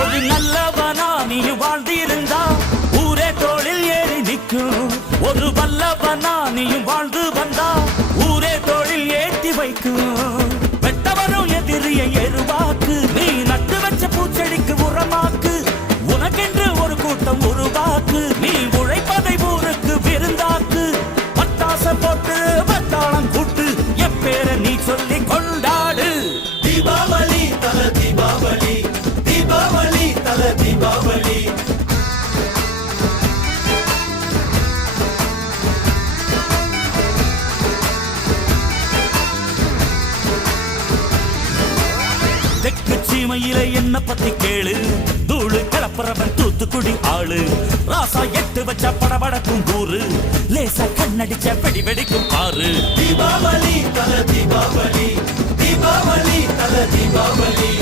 ஒரு நல்லவனா நீ வாழ்ந்திருந்தா ஊரே தோளில் ஏறி நிற்கும். ஒரு வல்லவனா நீயும் வாழ்ந்து வந்தா ஊரே தோளில் ஏற்றி வைக்கும். வெட்டவரும் எதிரியை எருவாக்கு, நீ நட்டு வச்ச பூச்செடிக்கு உரமாக்கு. உனக்கென்று ஒரு கூட்டம் உருவாக்கு, நீ உழைப்பதை ஊருக்கு விருந்தாக்கு. பட்டாச போட்டு வட்டாளம் கூட்டு எப்பேர நீ சொல்லி கொண்டாடு. தீபாவளி தல தீபாவளி, தீபாவளி தல தீபாவளி. தெற்கு சீமையில என்ன பத்தி கேளு, தூளு கிளப்புறவன் தூத்துக்குடி ஆளு. ராசா எட்டு வச்ச படபடக்கும் கூறு, லேசா கண்ணடிச்ச வெடி வெடிக்கும் பாரு. தீபாவளி தல தீபாவளி, தீபாவளி தல தீபாவளி.